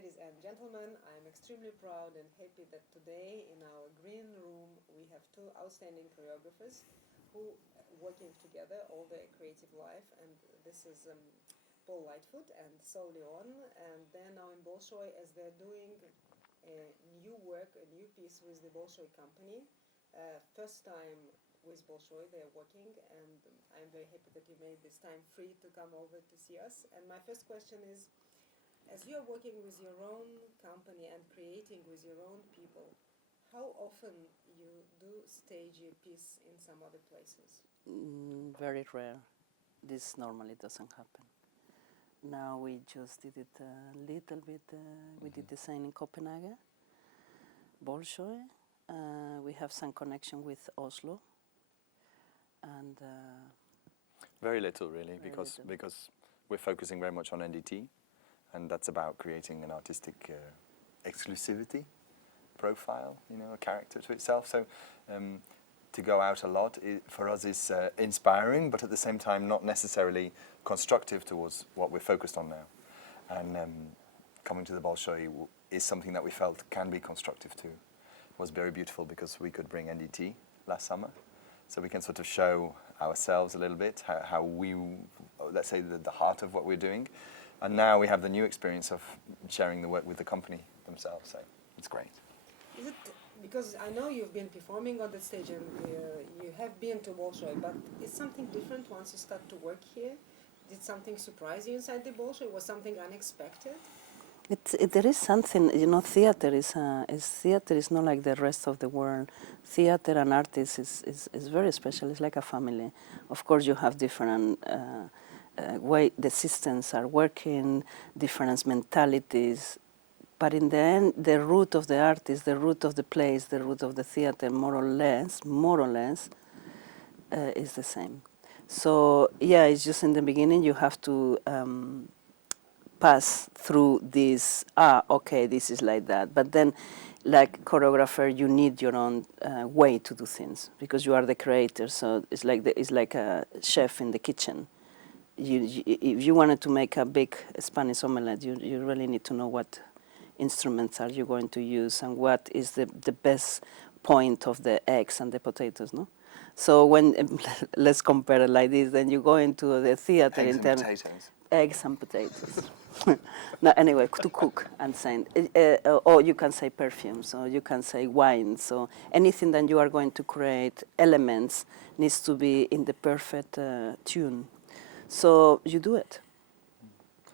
Ladies and gentlemen, I'm extremely proud and happy that today in our green room we have two outstanding choreographers who working together all their creative life, and this is Paul Lightfoot and Sol Leon, and they're now in Bolshoi as they're doing a new work, a new piece with the Bolshoi company. First time with Bolshoi they're working, and I'm very happy that you made this time free to come over to see us. And my first question is, as you're working with your own company and creating with your own people, how often you do stage your piece in some other places? Very rare. This normally doesn't happen. Now we just did it a little bit. We did the same in Copenhagen, Bolshoi. We have some connection with Oslo, and very little really, very because little. because we're focusing very much on NDT, and that's about creating an artistic exclusivity profile, a character to itself. So to go out a lot for us is inspiring, but at the same time not necessarily constructive towards what we're focused on now. And coming to the Bolshoi is something that we felt can be constructive too. It was very beautiful because we could bring NDT last summer, so we can sort of show ourselves a little bit, how we, let's say, the heart of what we're doing. And now we have the new experience of sharing the work with the company themselves, so it's great. Is it because I know you've been performing on that stage and you have been to Bolshoi, but is something different once you start to work here? Did something surprise you inside the Bolshoi? Was something unexpected? There is something, theater is not like the rest of the world. Theater and artists is very special. It's like a family. Of course, you have different way the systems are working, different mentalities. But in the end, the root of the artist, the root of the place, the root of the theater, more or less, is the same. So yeah, it's just in the beginning you have to pass through this. Okay, this is like that. But then, like choreographer, you need your own way to do things because you are the creator. So it's like a chef in the kitchen. If you wanted to make a big Spanish omelette, you really need to know what instruments are you going to use and what is the best point of the eggs and the potatoes, no? So when, let's compare it like this, then you go into the theater Eggs in and terms potatoes. eggs and potatoes. No, anyway, to cook and send. Or you can say perfumes, or you can say wine. So anything that you are going to create, elements, needs to be in the perfect tune. So you do it.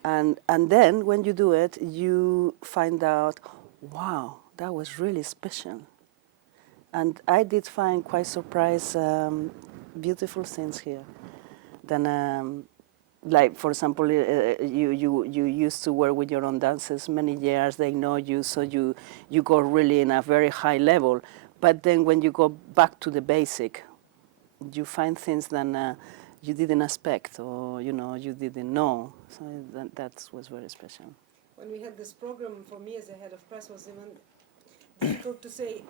And then when you do it, you find out, wow, that was really special. And I did find quite surprise, beautiful things here. Then, like for example, you used to work with your own dancers many years. They know you, so you go really in a very high level. But then when you go back to the basic, you find things that you didn't expect, or you didn't know. So that was very special. When we had this program, for me as a head of press was even difficult to say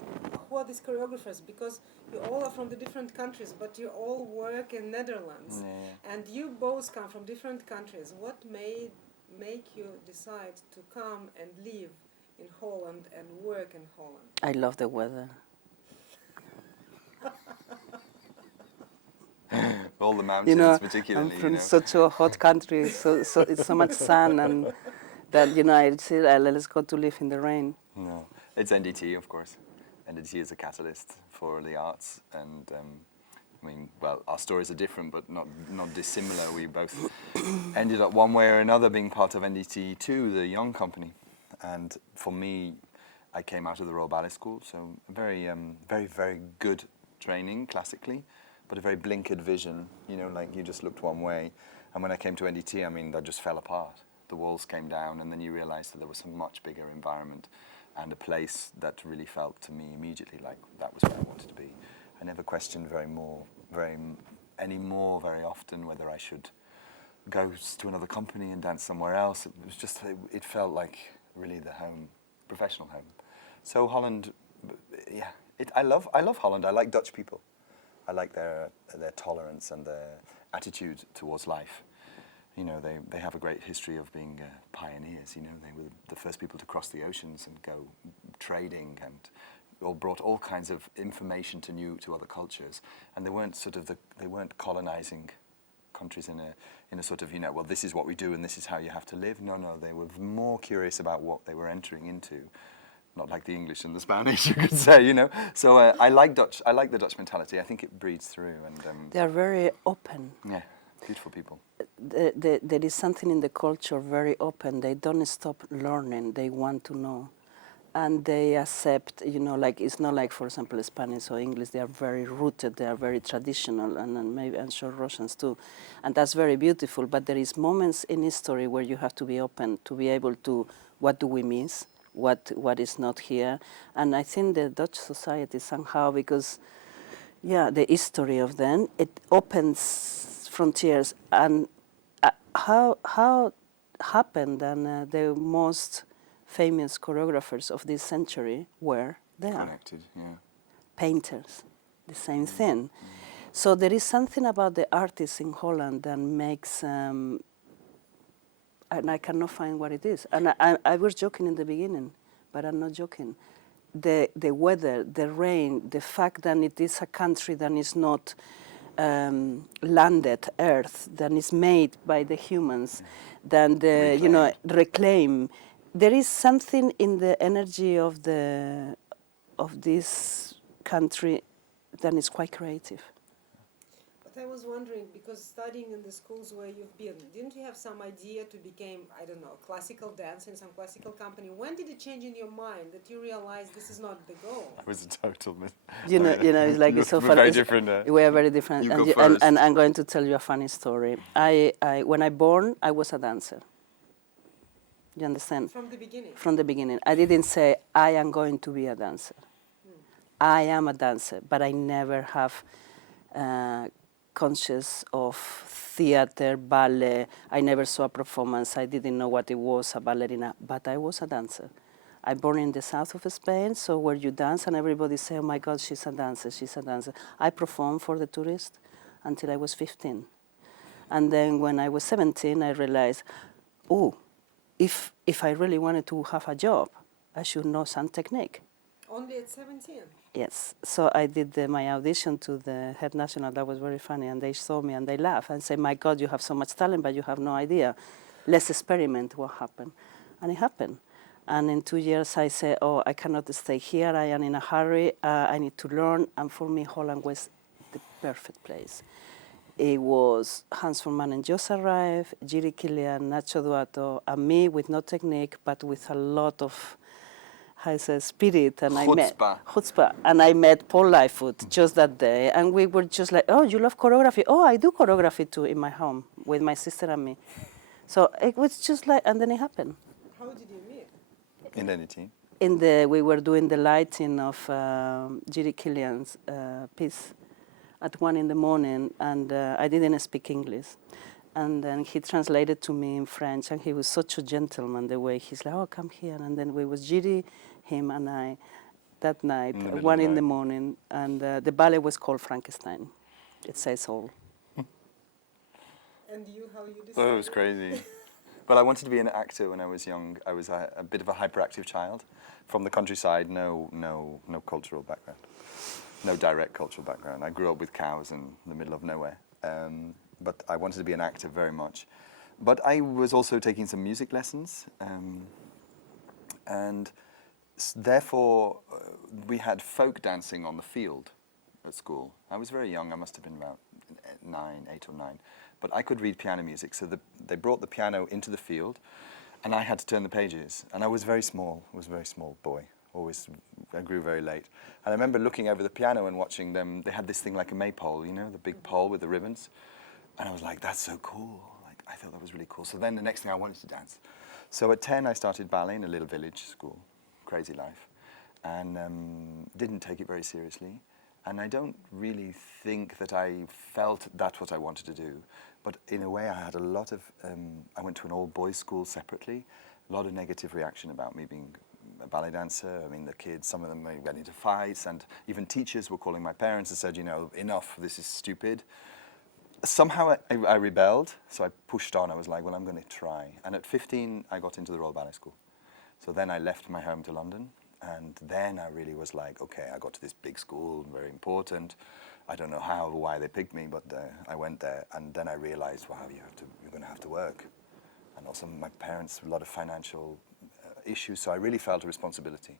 who are these choreographers, because you all are from the different countries, but you all work in Netherlands, and you both come from different countries. What make you decide to come and live in Holland and work in Holland? I love the weather. All the mountains, particularly. I'm from such a hot country, so it's so much sun, and that I say, let's go to live in the rain. No, it's NDT, of course. NDT is a catalyst for the arts, and well, our stories are different, but not dissimilar. We both ended up one way or another being part of NDT too, the young company. And for me, I came out of the Royal Ballet School, so very, very good training classically, but a very blinkered vision, like you just looked one way. And when I came to NDT, that just fell apart. The walls came down, and then you realized that there was a much bigger environment and a place that really felt to me immediately like that was where I wanted to be. I never questioned anymore very often whether I should go to another company and dance somewhere else. It was just, it felt like really the home, professional home. So Holland, yeah, I love Holland. I like Dutch people. I like their tolerance and their attitude towards life. you know, they have a great history of being pioneers. You know, they were the first people to cross the oceans and go trading, and all brought all kinds of information to other cultures. And they weren't they weren't colonizing countries in a sort of, you know, well, this is what we do and this is how you have to live. No, they were more curious about what they were entering into. Not like the English and the Spanish, you could say, you know. So I like the Dutch mentality. I think it breeds through, and they are very open. yeah, beautiful people. There is something in the culture very open. They don't stop learning. They want to know, and they accept. You know, like it's not like, for example, Spanish or English. They are very rooted. They are very traditional, and maybe I'm sure Russians too, and that's very beautiful. But there is moments in history where you have to be open to be able to. What do we miss? What is not here? And I think the Dutch society somehow, because yeah, the history of them, it opens frontiers. And how happened that the most famous choreographers of this century were there? Connected, yeah. Painters, the same thing. So there is something about the artists in Holland that makes and I cannot find what it is. And I was joking in the beginning, but I'm not joking. The weather, the rain, the fact that it is a country that is not landed earth, that is made by the humans, that you know, reclaim. There is something in the energy of this country that is quite creative. But I was wondering, because studying in the schools where you've been, didn't you have some idea to become, I don't know, classical dance in some classical company? When did it change in your mind that you realized this is not the goal? It was a total myth. You know, it's like it's so funny. Very different. We are very different. You And, go first. and I'm going to tell you a funny story. When I born, I was a dancer. You understand? From the beginning? From the beginning. I didn't say, I am going to be a dancer. I am a dancer, but I never have conscious of theater, ballet. I never saw a performance. I didn't know what it was, a ballerina, but I was a dancer. I born in the south of Spain, so where you dance and everybody say, oh my God, she's a dancer, she's a dancer. I performed for the tourists until I was 15. And then when I was 17, I realized, oh, if I really wanted to have a job, I should know some technique. Only at 17? Yes. So I did my audition to the Head National. That was very funny. And they saw me and they laughed and said, my God, you have so much talent, but you have no idea. Let's experiment what happened. And it happened. And in 2 years, I said, oh, I cannot stay here. I am in a hurry. I need to learn. And for me, Holland was the perfect place. It was Hans Forman and Jos arrived, Jiri Kilian, Nacho Duato, and me with no technique, but with a lot of spirit. And chutzpah. And I met Paul Lightfoot just that day. And we were just like, oh, you love choreography? Oh, I do choreography too in my home with my sister and me. So it was just like, and then it happened. How did you meet? In NDT? We were doing the lighting of Jiri Kilian's piece at 1 a.m, and I didn't speak English. And then he translated to me in French, and he was such a gentleman, the way he's like, oh, come here. And then we was Jiri, him, and I that night, 1 a.m, and the ballet was called Frankenstein. It says all. And you, how you decided? Oh, it was crazy. Well, I wanted to be an actor when I was young. I was a bit of a hyperactive child. From the countryside, no cultural background. No direct cultural background. I grew up with cows in the middle of nowhere. But I wanted to be an actor very much. But I was also taking some music lessons. And therefore, we had folk dancing on the field at school. I was very young. I must have been about 8 or 9. But I could read piano music. So they brought the piano into the field, and I had to turn the pages. And I was very small. I was a very small boy. I grew very late. And I remember looking over the piano and watching them. They had this thing like a maypole, you know, the big pole with the ribbons. And I was like, that's so cool. Like, I thought that was really cool. So then the next thing I wanted to dance. So at 10, I started ballet in a little village school, crazy life, and didn't take it very seriously. And I don't really think that I felt that's what I wanted to do. But in a way, I had a lot of, I went to an all-boys school separately, a lot of negative reaction about me being a ballet dancer. I mean, the kids, some of them went into fights, and even teachers were calling my parents and said, you know, enough, this is stupid. somehow I rebelled, so I pushed on. I was like, well, I'm going to try. And at 15, I got into the Royal Ballet School. So then I left my home to London, and then I really was like, okay, I got to this big school, very important. I don't know how or why they picked me, but I went there, and then I realized, wow, you're going to have to work. And also my parents, a lot of financial issues, so I really felt a responsibility.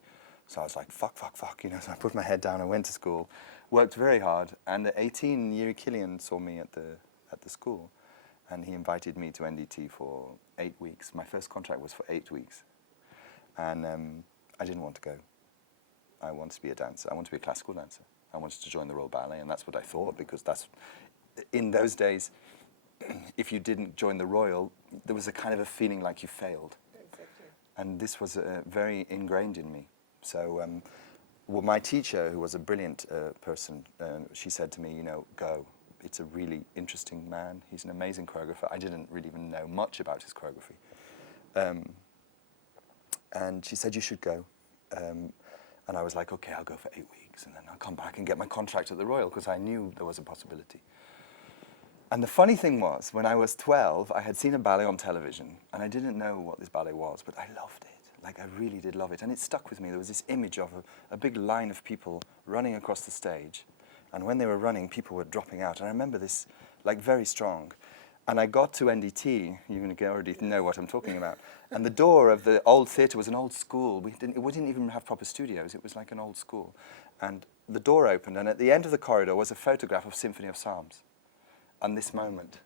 So I was like, fuck, you know, so I put my head down and went to school, worked very hard, and at 18, Yuri Killian saw me at the school, and he invited me to NDT for 8 weeks. My first contract was for 8 weeks, and I didn't want to go. I wanted to be a dancer. I wanted to be a classical dancer. I wanted to join the Royal Ballet, and that's what I thought, because that's, in those days, if you didn't join the Royal, there was a kind of a feeling like you failed. Exactly. And this was very ingrained in me. So well, my teacher, who was a brilliant person, she said to me, you know, go. It's a really interesting man. He's an amazing choreographer. I didn't really even know much about his choreography. And she said, you should go. And I was like, okay, I'll go for 8 weeks, and then I'll come back and get my contract at the Royal, because I knew there was a possibility. And the funny thing was, when I was 12, I had seen a ballet on television, and I didn't know what this ballet was, but I loved it. Like, I really did love it, and it stuck with me. There was this image of a big line of people running across the stage, and when they were running, people were dropping out, and I remember this, like, very strong. And I got to NDT, you already know what I'm talking about, and the door of the old theatre was an old school. We didn't even have proper studios. It was like an old school. And the door opened, and at the end of the corridor was a photograph of Symphony of Psalms. And this moment,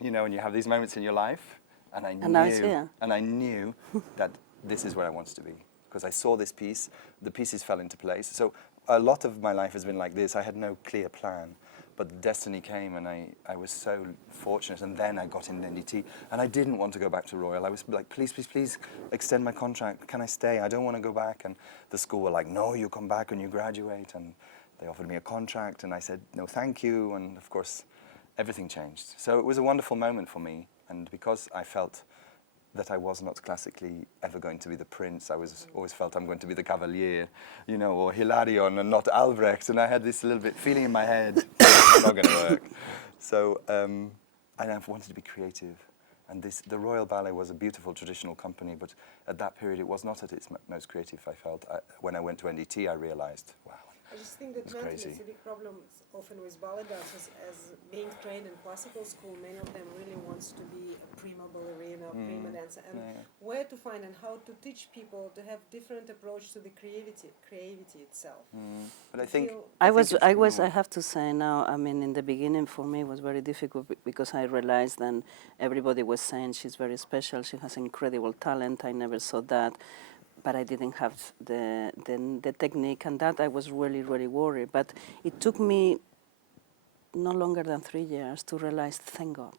you know, when you have these moments in your life, and I knew that this is where I wanted to be, because I saw this piece, the pieces fell into place. So a lot of my life has been like this. I had no clear plan, but destiny came, and I was so fortunate, and then I got in NDT, and I didn't want to go back to Royal. I was like, please, please, please, extend my contract. Can I stay? I don't want to go back. And the school were like, no, you come back when you graduate, and they offered me a contract, and I said, no, thank you, and of course, everything changed. So it was a wonderful moment for me, and because I felt that I was not classically ever going to be the prince, I always felt I'm going to be the Cavalier, you know, or Hilarion, and not Albrecht, and I had this little bit feeling in my head, it's not going to work. So I wanted to be creative, and the Royal Ballet was a beautiful traditional company, but at that period it was not at its most creative, I felt. When I went to NDT, I realized, wow, I just think that it's mentally crazy. it's a big problem often with ballet dancers, as being trained in classical school, many of them really wants to be a prima ballerina, prima dancer, and where to find and how to teach people to have different approach to the creativity itself. But I think I have to say now, I mean, in the beginning for me it was very difficult because I realized then everybody was saying she's very special, she has incredible talent, I never saw that. But I didn't have the technique, and that I was really, really worried. But it took me no longer than 3 years to realize, thank God.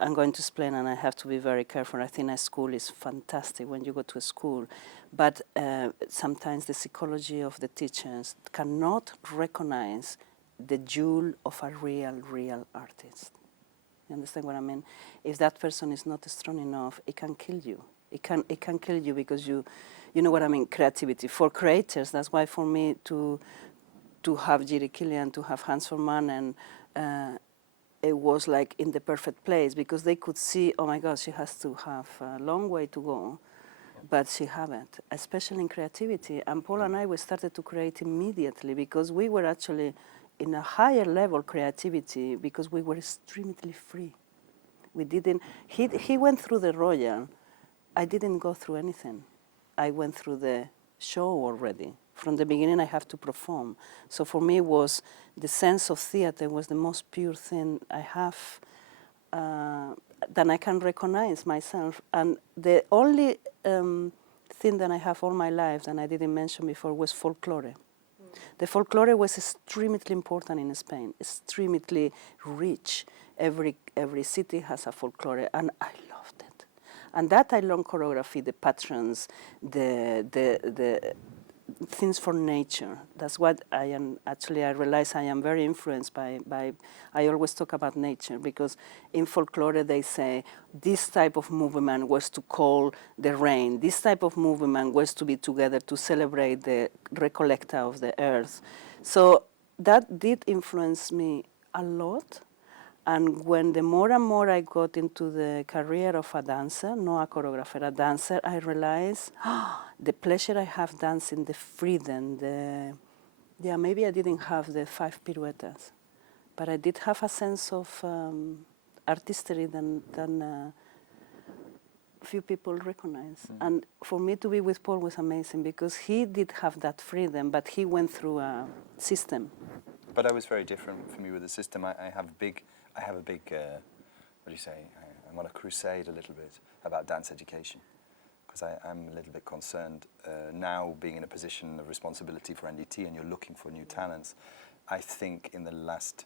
I'm going to explain, and I have to be very careful. I think a school is fantastic when you go to a school, but sometimes the psychology of the teachers cannot recognize the jewel of a real artist. You understand what I mean? If that person is not strong enough, it can kill you. It can kill you because you know what I mean, creativity. For creators, that's why for me to have Yuri Killian, to have Hans Forman, and it was like in the perfect place because they could see, oh my God, she has to have a long way to go, but she haven't, especially in creativity. And Paul and I, we started to create immediately because we were actually in a higher level creativity because we were extremely free. We didn't, he went through the Royal. I didn't go through anything. I went through the show already. From the beginning, I have to perform. So for me, was the sense of theater was the most pure thing I have that I can recognize myself. And the only thing that I have all my life that I didn't mention before was folklore. The folklore was extremely important in Spain, extremely rich. Every city has a folklore, and I loved it. And that I learned choreography, the patterns, the things for nature. That's what I am, actually I realize I am very influenced by, I always talk about nature because in folklore they say this type of movement was to call the rain, this type of movement was to be together to celebrate the recollecta of the earth. So that did influence me a lot. And when the more and more I got into the career of a dancer, not a choreographer, a dancer, I realized the pleasure I have dancing, the freedom, maybe I didn't have the 5 pirouettes, but I did have a sense of artistry than few people recognize. And for me to be with Paul was amazing because he did have that freedom, but he went through a system. But I was very different for me with the system. I have a big, what do you say? I'm on a crusade a little bit about dance education because I'm a little bit concerned now being in a position of responsibility for NDT and you're looking for new talents. I think in the last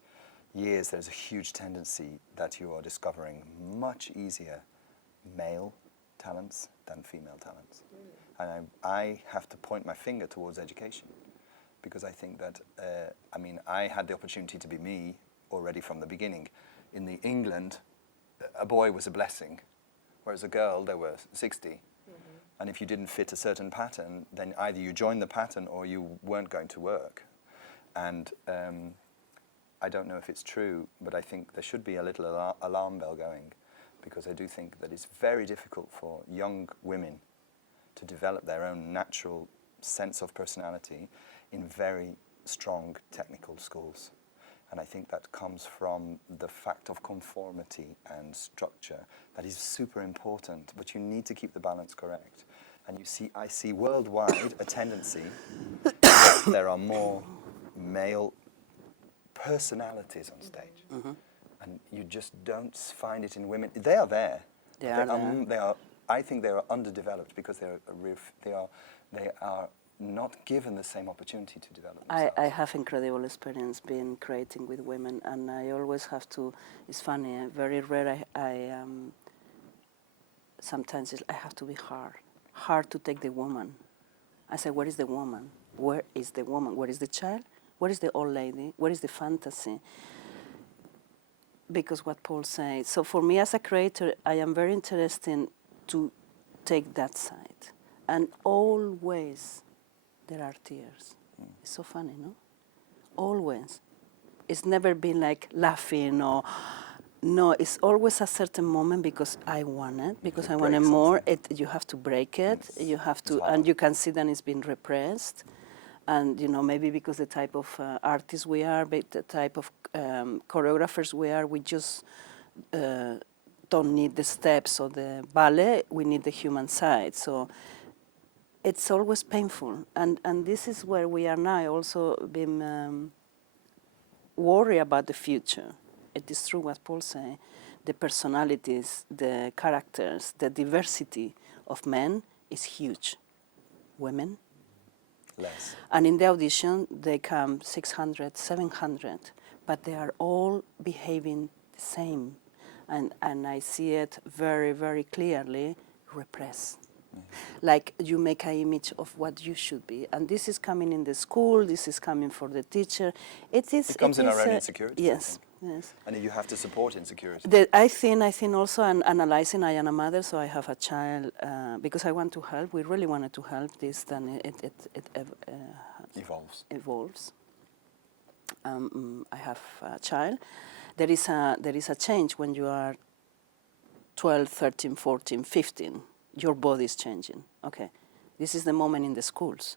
years there's a huge tendency that you are discovering much easier male talents than female talents. And I have to point my finger towards education because I think that, I had the opportunity to be me already from the beginning. In England, a boy was a blessing, whereas a girl, there were 60. And if you didn't fit a certain pattern, then either you joined the pattern or you weren't going to work. And I don't know if it's true, but I think there should be a little alarm bell going because I do think that it's very difficult for young women to develop their own natural sense of personality in very strong technical schools. And I think that comes from the fact of conformity and structure that is super important, but you need to keep the balance correct. And I see worldwide a tendency that there are more male personalities on stage. And you just don't find it in women. They are there. They are. I think they are underdeveloped because they are not given the same opportunity to develop themselves. I have incredible experience being creating with women, and I always have to. It's funny. Very rare. Sometimes I have to be hard to take the woman. I say, where is the woman? Where is the woman? Where is the child? Where is the old lady? Where is the fantasy? Because what Paul said. So for me as a creator, I am very interested to take that side. And always there are tears. It's so funny, no? Always. It's never been like laughing or, no, it's always a certain moment because I want it, because I wanted more. You have to break it, you have to, and you can see that it's been repressed. And maybe because the type of artists we are, the type of choreographers we are, we just don't need the steps or the ballet. We need the human side. So it's always painful, and this is where we are now. Also been worried about the future. It is true what Paul said. The personalities, the characters, the diversity of men is huge. Women. Less. And in the audition, they come 600, 700, but they are all behaving the same. And I see it very, very clearly, repressed. Like you make an image of what you should be. And this is coming in the school, this is coming for the teacher. It comes in our own insecurity. Yes. Yes. And you have to support insecurity. I think also analyzing, I am a mother, so I have a child, because I want to help. We really wanted to help this, then it evolves. I have a child. There is a change when you are 12, 13, 14, 15. Your body is changing. Okay, this is the moment in the schools.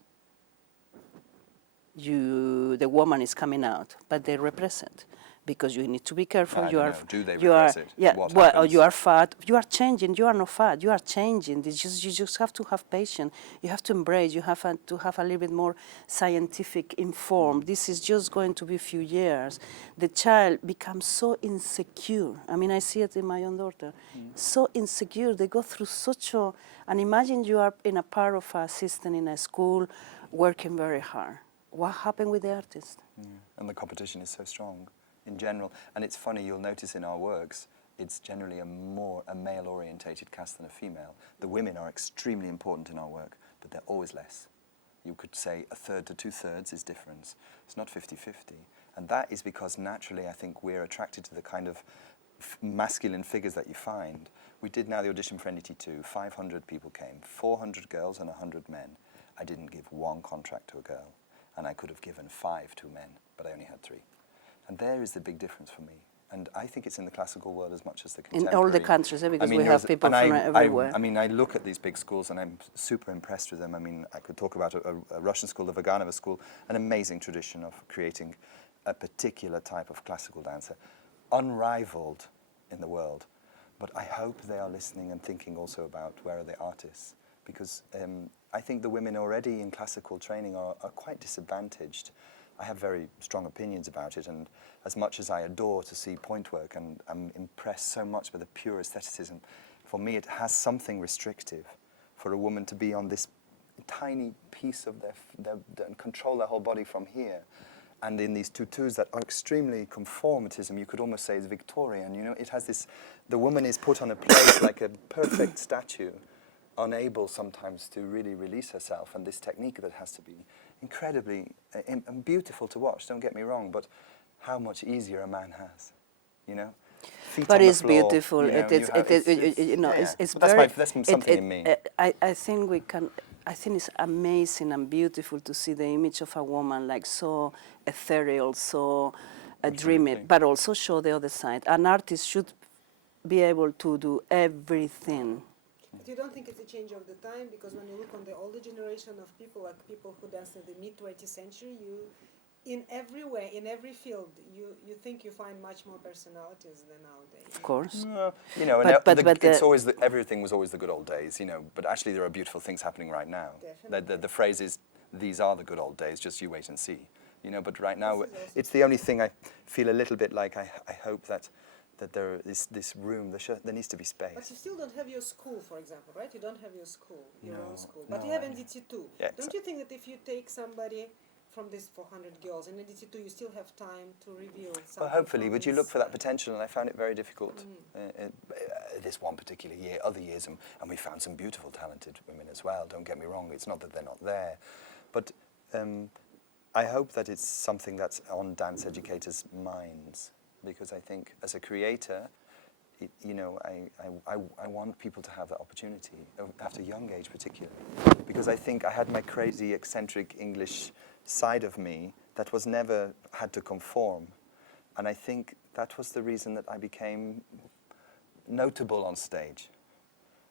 The woman is coming out, but they repress it. Because you need to be careful. Do they repress it? Yeah. What well, happens? You are fat. You are changing. You are not fat. You are changing. You just have to have patience. You have to embrace. You have to have a little bit more scientific informed. This is just going to be a few years. The child becomes so insecure. I mean, I see it in my own daughter. So insecure. They go through such a. And imagine you are in a part of a system in a school, working very hard. What happened with the artist? And the competition is so strong. In general, and it's funny, you'll notice in our works, it's generally a male-orientated cast than a female. The women are extremely important in our work, but they're always less. You could say 1/3 to 2/3 is difference. It's not 50-50. And that is because naturally, I think we're attracted to the kind of masculine figures that you find. We did now the audition for NDT2, 500 people came, 400 girls and 100 men. I didn't give one contract to a girl. and I could have given 5 to men, but I only had 3. And there is the big difference for me. And I think it's in the classical world as much as the In contemporary. all the countries, because we there's- have people and from everywhere. I mean, I look at these big schools and I'm super impressed with them. I mean, I could talk about a Russian school, the Vaganova school, an amazing tradition of creating a particular type of classical dancer, unrivaled in the world. But I hope they are listening and thinking also about where are the artists, because I think the women already in classical training are quite disadvantaged. I have very strong opinions about it, and as much as I adore to see point work and I'm impressed so much by the pure aestheticism, for me it has something restrictive for a woman to be on this tiny piece of and control their whole body from here. And in these tutus that are extremely conformatism, you could almost say is Victorian, you know, it has this, the woman is put on a place like a perfect statue, unable sometimes to really release herself, and this technique that has to be incredibly and beautiful to watch, don't get me wrong, but how much easier a man has, you know? Feet But on the it's floor, beautiful. you know, It's but very. that's something in me. I think we can. I think it's amazing and beautiful to see the image of a woman like so ethereal, so dreamy, Absolutely. but also show the other side. An artist should be able to do everything. But you don't think it's a change of the time? Because when you look on the older generation of people, like people who danced in the mid-20th century, in every way, in every field, you think you find much more personalities than nowadays. Of course. You know, But it's always everything was always the good old days, you know. But actually, there are beautiful things happening right now. Definitely. The phrase is, "These are the good old days. Just you wait and see." You know. But right now, This is also it's the only thing I feel a little bit like. I hope that there is this room. There needs to be space. But you still don't have your school, for example, right? You don't have your school, your No, own school. But no, you have I- NDT2. Yeah, Don't you think that if you take somebody from these 400 girls in NDT2, you still have time to reveal something? Well, hopefully, from but you this look for that side? potential, and I found it very difficult this one particular year. Other years, and we found some beautiful, talented women as well. Don't get me wrong; it's not that they're not there, but I hope that it's something that's on dance educators' minds, because I think as a creator, you know, I want people to have that opportunity at a young age, particularly, because I think I had my crazy, eccentric English side of me that was never had to conform, and I think that was the reason that I became notable on stage.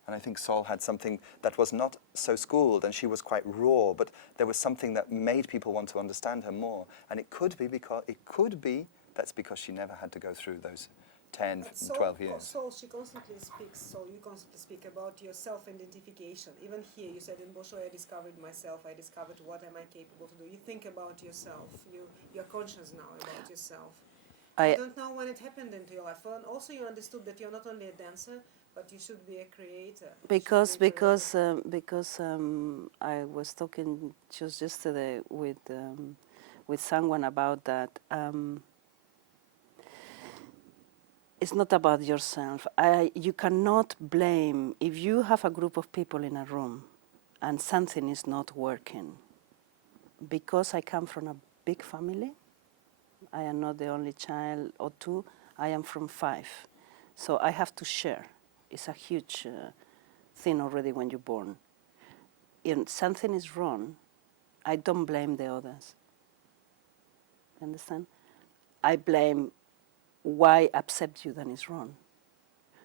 And I think Sol had something that was not so schooled, and she was quite raw, but there was something that made people want to understand her more. And it could be that's because she never had to go through those 10, But Sol, 12 years. Sol, you constantly speak about your self-identification. Even here, you said in Bolshoi, I discovered myself, I discovered what am I capable to do. You think about yourself, you're conscious now about yourself. I don't know when it happened into your life. And also you understood that you're not only a dancer, but you should be a creator. Because I was talking just yesterday with someone about that. It's not about yourself. You cannot blame if you have a group of people in a room and something is not working. Because I come from a big family, I am not the only child or two, I am from 5. So I have to share. It's a huge thing already when you're born. If something is wrong, I don't blame the others. You understand? I blame why accept you then is wrong.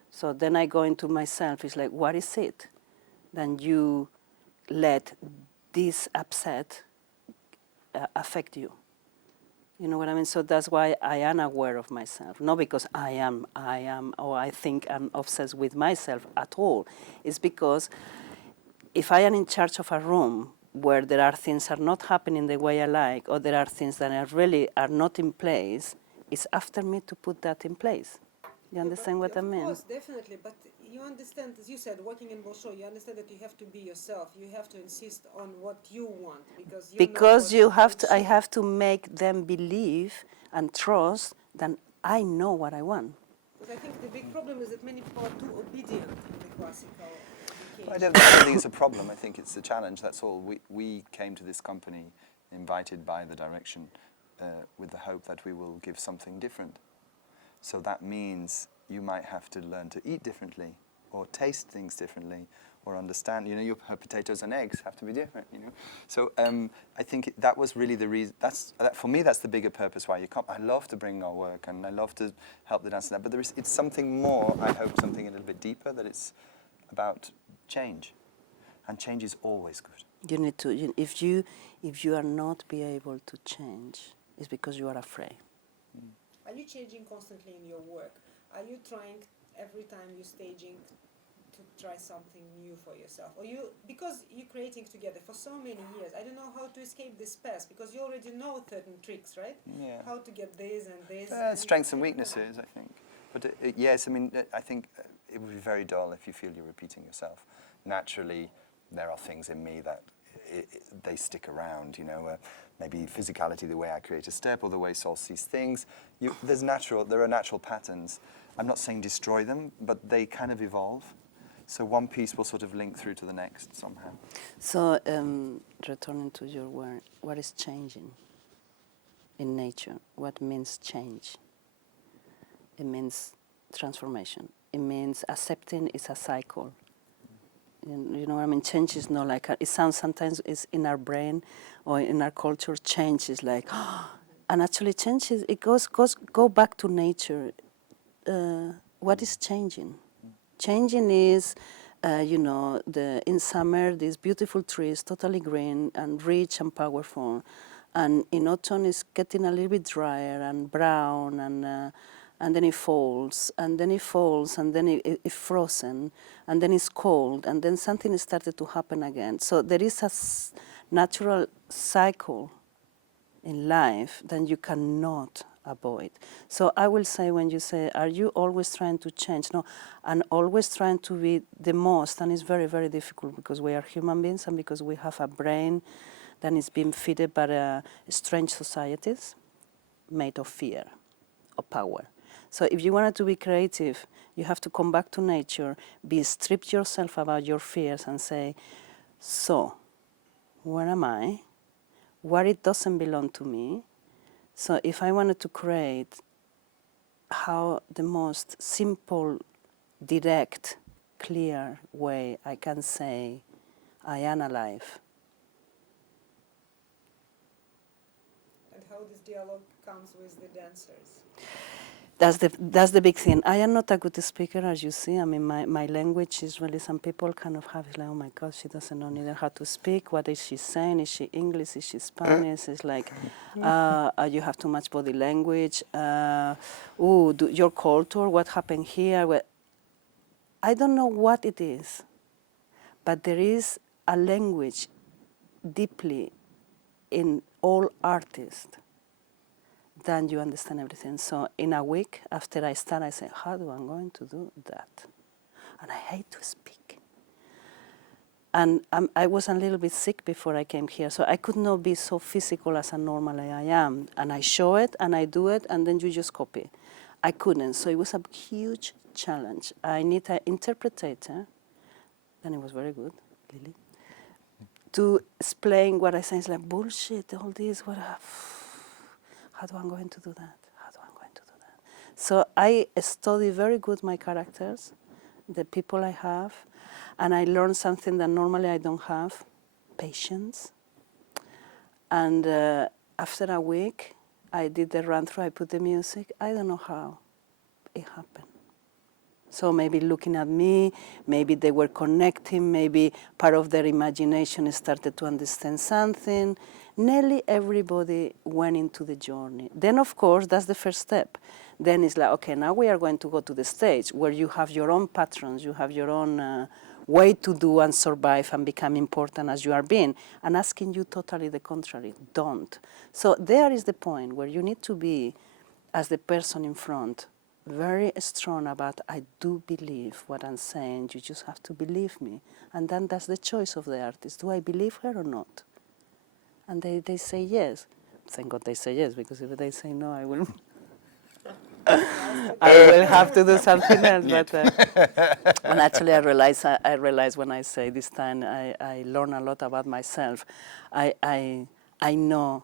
So then I go into myself, it's like, what is it? Then you let this upset affect you. You know what I mean? So that's why I am aware of myself. Not because I am, or I think I'm obsessed with myself at all. It's because if I am in charge of a room where there are things that are not happening the way I like, or there are things that are not in place, it's after me to put that in place. You understand what I mean? Of course, definitely. But you understand, as you said, working in Bolshoi, you understand that you have to be yourself. You have to insist on what you want because I have to make them believe and trust that I know what I want. Because I think the big problem is that many people are too obedient in the classical education. I don't think it's a problem. I think it's a challenge. That's all. We came to this company invited by the direction with the hope that we will give something different. So that means you might have to learn to eat differently, or taste things differently, or understand. You know, her potatoes and eggs have to be different. You know, so I think that was really the reason. For me, that's the bigger purpose why you come. I love to bring our work, and I love to help the dancers. But it's something more. I hope something a little bit deeper. That it's about change, and change is always good. You need to. If you are not be able to change, it's because you are afraid. Are you changing constantly in your work? Are you trying every time you're staging to try something new for yourself? Or because you're creating together for so many years, I don't know how to escape this past, because you already know certain tricks, right? Yeah. How to get this and this. Strengths and weaknesses, I think. But yes, I mean, I think it would be very dull if you feel you're repeating yourself. Naturally, there are things in me that they stick around, you know, maybe physicality, the way I create a step, or the way Sol sees things. There are natural patterns. I'm not saying destroy them, but they kind of evolve. So one piece will sort of link through to the next somehow. So, returning to your word, what is changing in nature? What means change? It means transformation. It means accepting is a cycle. You know what I mean? Change is not like, it sounds sometimes it's in our brain or in our culture, change is like, and actually change is, it go back to nature. What is changing? Changing is, you know, in summer, these beautiful trees, totally green and rich and powerful. And in autumn, it's getting a little bit drier and brown, and then it falls, and then it falls, and then it's frozen, and then it's cold, and then something started to happen again. So there is a natural cycle in life that you cannot avoid. So I will say, when you say, are you always trying to change? No, I'm always trying to be the most, and it's very, very difficult because we are human beings and because we have a brain that is being fed by strange societies made of fear, of power. So if you wanted to be creative, you have to come back to nature, strip yourself about your fears and say, so, where am I? What it doesn't belong to me? So if I wanted to create how the most simple, direct, clear way I can say, I am alive. And how this dialogue comes with the dancers? That's the big thing. I am not a good speaker, as you see. I mean, my language is really, some people kind of have it like, oh my God, she doesn't know neither how to speak. What is she saying? Is she English? Is she Spanish? It's like, you have too much body language. Your culture, what happened here? Well, I don't know what it is, but there is a language deeply in all artists. Then you understand everything. So in a week after I start, I say, how do I going to do that? And I hate to speak. And I was a little bit sick before I came here, so I could not be so physical as normally I am. And I show it, and I do it, and then you just copy. I couldn't, so it was a huge challenge. I need an interpreter, and it was very good, Lily, to explain what I say. It's like, bullshit, all this, what how do I going to do that? How do I going to do that? So I study very good my characters, the people I have, and I learned something that normally I don't have, patience. And after a week, I did the run through, I put the music. I don't know how it happened. So maybe looking at me, maybe they were connecting, maybe part of their imagination started to understand something. Nearly everybody went into the journey. Then, of course, that's the first step. Then it's like, okay, now we are going to go to the stage where you have your own patterns, you have your own way to do and survive and become important as you are being, and asking you totally the contrary, don't. So there is the point where you need to be, as the person in front, very strong about, I do believe what I'm saying, you just have to believe me. And then that's the choice of the artist. Do I believe her or not? And they say yes. Thank God they say yes, because if they say no, I will I will have to do something else. But and actually, I realize when I say this time, I learn a lot about myself. I know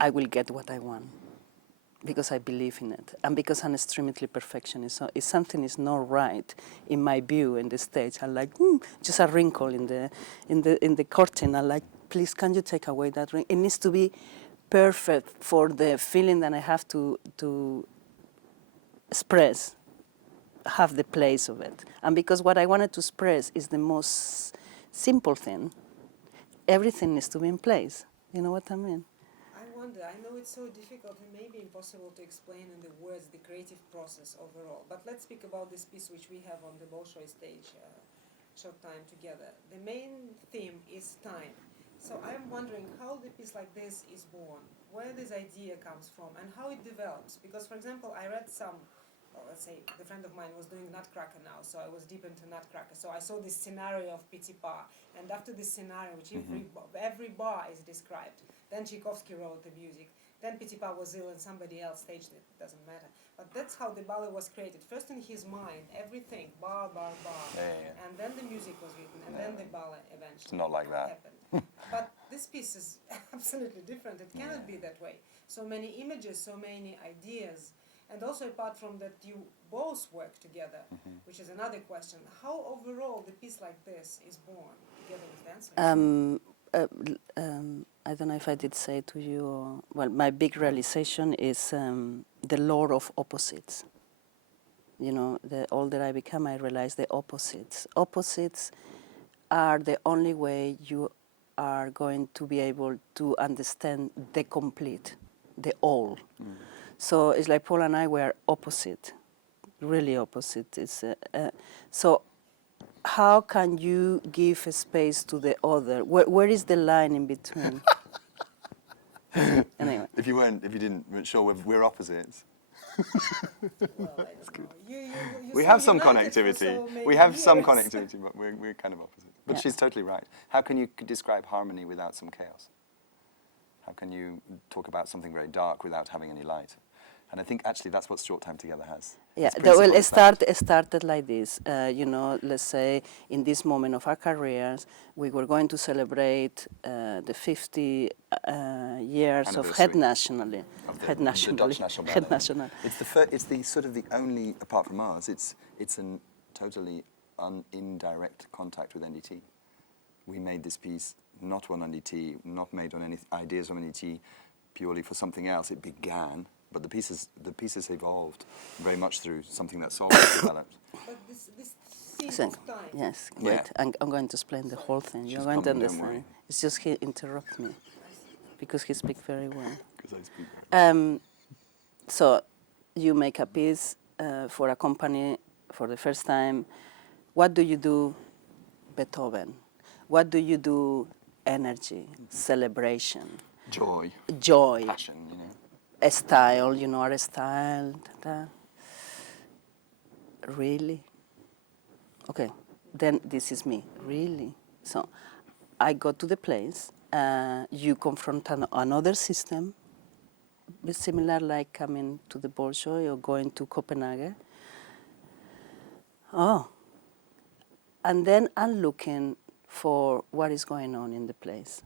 I will get what I want. because I believe in it, and because I'm extremely perfectionist. So if something is not right in my view in the stage, I like just a wrinkle in the curtain. I like, please, can you take away that ring? It needs to be perfect for the feeling that I have to express, have the place of it. And because what I wanted to express is the most simple thing, everything needs to be in place. You know what I mean? I wonder, I know it's so difficult and maybe impossible to explain in the words the creative process overall, but let's speak about this piece which we have on the Bolshoi stage, Short Time Together. The main theme is time. So I'm wondering how the piece like this is born, where this idea comes from, and how it develops. Because, for example, I read let's say, the friend of mine was doing Nutcracker now, so I was deep into Nutcracker. So I saw this scenario of Petipa, and after this scenario, which every bar is described, then Tchaikovsky wrote the music, then Petipa was ill and somebody else staged it, doesn't matter. But that's how the ballet was created. First in his mind, everything, bar, and then the music was written, and then the ballet eventually It's not like that. happened. But this piece is absolutely different. It cannot be that way. So many images, so many ideas. And also, apart from that, you both work together, which is another question. How overall the piece like this is born together with dancers? I don't know if I did say to you, well, my big realization is the law of opposites. You know, the older I become, I realize the opposites. Opposites are the only way you are going to be able to understand the complete, the all. So it's like Paul and I were opposite, really opposite. So how can you give a space to the other? Where is the line in between? Anyway. If you weren't sure we're opposites. Well, I don't know. You We so have some united for connectivity. so many We have some years. connectivity, but we're kind of opposite. But Yeah. she's totally right. How can you describe harmony without some chaos? How can you talk about something very dark without having any light? And I think actually that's what Short Time Together has. Yeah, Its well, principle is that. it started like this. You know, let's say in this moment of our careers, we were going to celebrate the 50 years of Head Anniversary Nationally. of Head the Nationally. Dutch National Head Ballet. National. It's the sort of the only, apart from ours, it's a totally indirect contact with NDT. We made this piece not on NDT, not made on any ideas on NDT, purely for something else. It began, but the pieces evolved very much through something that Sol developed. But this scene So, of time. yes, Yeah. great. I'm going to explain the whole thing. You're She's going to coming, don't worry. understand. It's just he interrupts me because he speaks very well. Because I speak. So you make a piece for a company for the first time. What do you do? Beethoven. What do you do? Energy, celebration, Joy, joy, passion, you know. a style, you know, our style. Really? Okay, then this is me. Really? So I go to the place. You confront another system, similar like coming to the Bolshoi or going to Copenhagen. Oh, and then I'm looking for what is going on in the place.